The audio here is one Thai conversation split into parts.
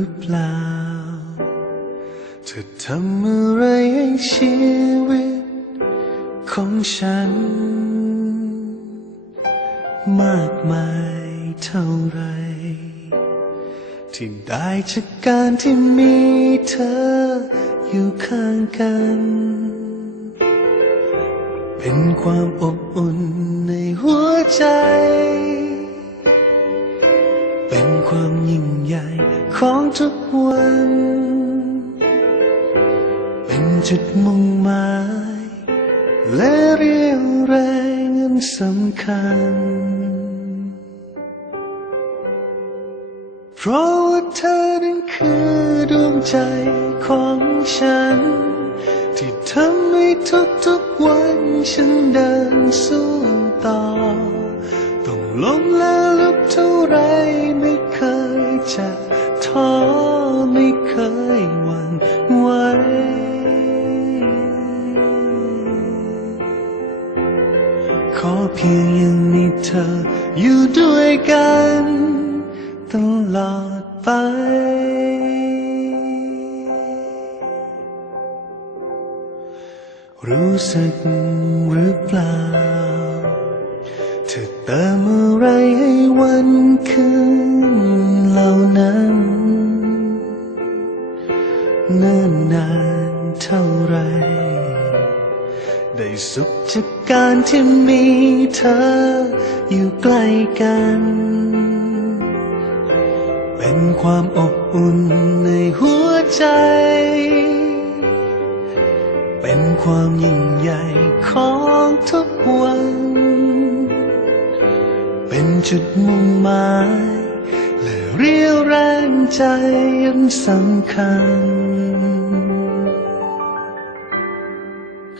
หรือเปล่า เธอทำอะไรให้ชีวิตของฉัน มากมายเท่าไร ที่ได้จากการที่มีเธออยู่ข้างกัน เป็นความอบอุ่นในหัวใจ เป็นความยิ่งใหญ่ ของทุกวัน เป็นจุดมุ่งหมาย และเรียวแรงอันสำคัญ เพราะว่าเธอนั้นคือดวงใจของฉัน ที่ทำให้ทุกๆวันฉันเดินสู้ต่อ ต้องล้มแล้วลุกเท่าไรไม่เคยจะ ท้อไม่เคยหวั่นไหวขอเพียงยังมีเธออยู่ด้วยกันตลอดไปรู้สึกหรือเปล่า เธอเติมอะไรให้วันคืน เนิ่นนานเท่าไร ได้สุขจากการที่มีเธออยู่ใกล้กัน เป็นความอบอุ่นในหัวใจ เป็นความยิ่งใหญ่ของทุกวัน เป็นจุดมุ่งหมายและเรียวแรงใจอันสำคัญ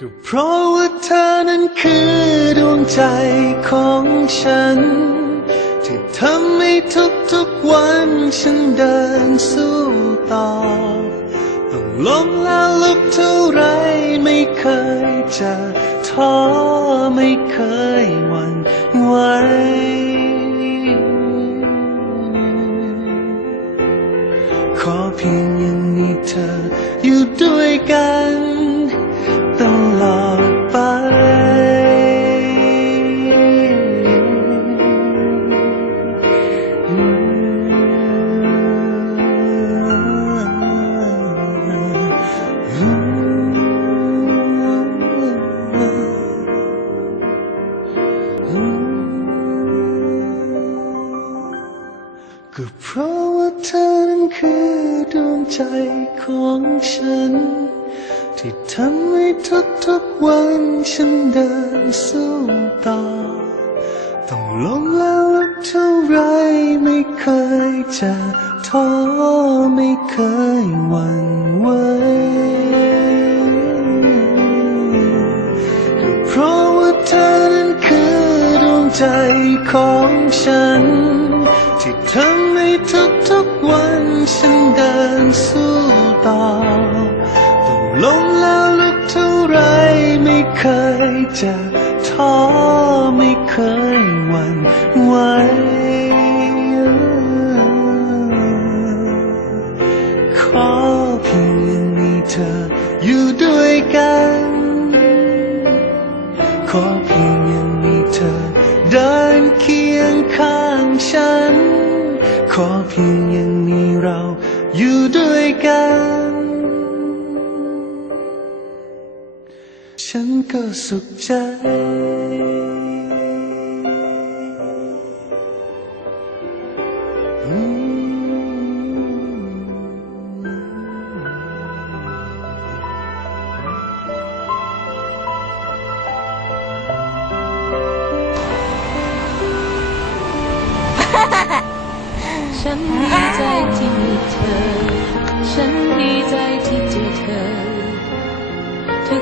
ก็เพราะว่าเธอนั้นคือดวงใจของฉัน ที่ทำให้ทุกๆวันฉันเดินสู้ต่อ ต้องล้มแล้วลุกเท่าไรไม่เคยจะท้อไม่เคย ที่ทำให้ทุกๆวันฉันเดินสู้ต่อ ต้องล้มแล้วลุกเท่าไรไม่เคยจะท้อไม่เคยหวั่นไหวก็เพราะว่าเธอนั้นคือดวงใจของฉัน ที่ทำให้ทุกๆวันฉันเดินสู้ต่อ ต้องแล้วลุกเท่าไรไม่เคยจะท้อไม่เคยหวั่นไหวขอเพียงมีเธออยู่ด้วยกัน ขอเพียงยังมีเธอเดินเคียงข้างฉัน ขอเพียงยังมีเราอยู่ด้วยกัน ก็สุขใจอืมฉันดีใจที่มีเธอ ฉันดีใจที่เจอเธอเธอ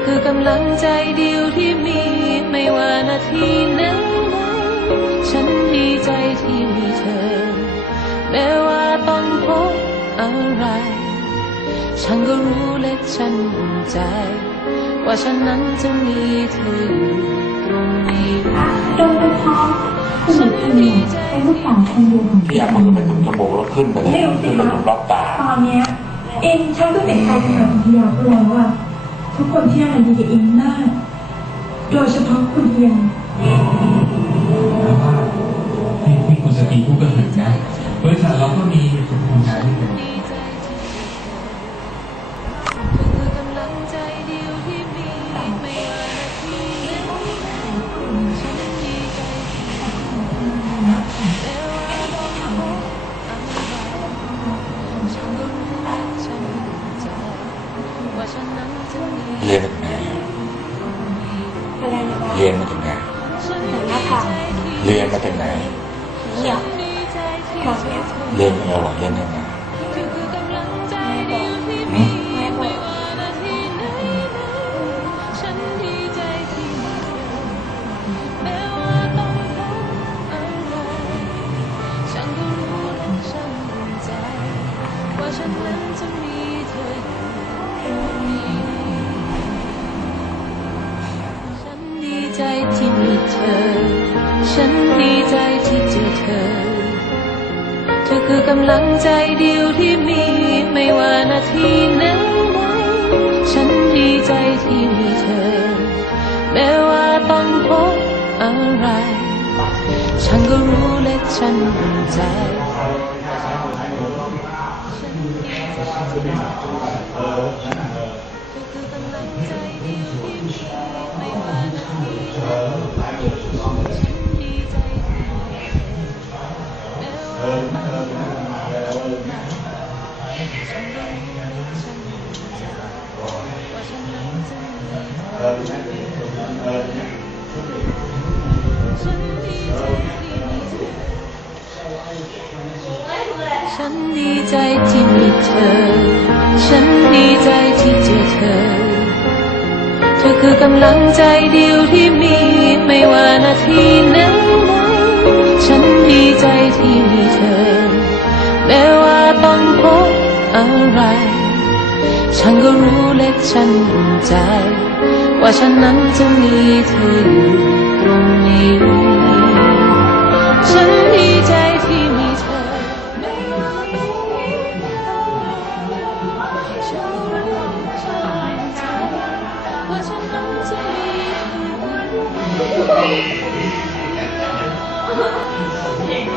คือกำลังใจเดียวที่มีไม่ว่านาทีไหนๆฉันดีใจที่มีเธอ แม้ว่าต้องพบอะไร ฉันก็รู้และฉันอุ่นใจ ว่าฉันนั้นจะมีเธออยู่ตรงนี้โดยเฉพาะคุณหญิงเนี่ยเป็นลูกสาวคนเดียวของพี่เอามือไปถึงจมูกแล้วขึ้นไปเลยเร็วสิขึ้นไปคะถึงรอบตาตอนเนี้ยเองใช้ตัวเป็นใครขนาดคุณยาก็แล้วอะ ทุกคนที่อะไรดีกับเองมาก โดยเฉพาะคุณเอียงแต่ว่าที่คุณสกีพูดก็ถึงนะบริษัทเราก็มีคนทำงานที่เป็น ฉันดีใจที่เจอเธอ เธอคือกำลังใจเดียวที่มีไม่ว่านาทีไหนไหนฉันดีใจที่มีเธอ แม้ว่าต้องพบอะไร ฉันก็รู้และฉันภูมิใจเธอคือกำลังใจเดียวที่มีไม่ว่านาที ฉันดีใจที่มีเธอ ฉันดีใจที่เจอเธอ เธอคือกำลังใจเดียวที่มีไม่ว่านาทีไหน ดีใจที่มีเธอ แม้ว่าต้องพบอะไร ฉันก็รู้และฉันอุ่นใจ ว่าฉันนั้นจะมีเธออยู่ตรงนี้ฉัน ไม่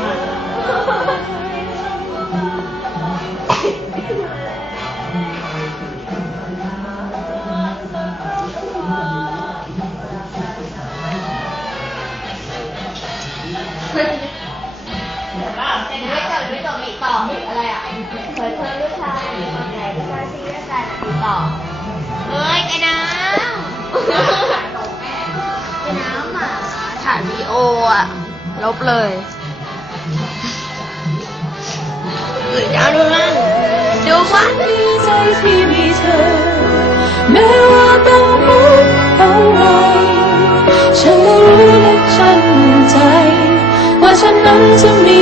จบไม่จบมีต่ออะไรอะเผยเผยลูกชาย หนลูกชายซีเรียสกันมีต่อเฮ้ยไอ้น้ำไอ้น้ำอะถ่าดูนั่นดูว่าดีใจที่มีเธอ แม้ว่าต้องพบอะไรฉันรู้และฉันมั่นใจ ว่าฉันนั้นจะมี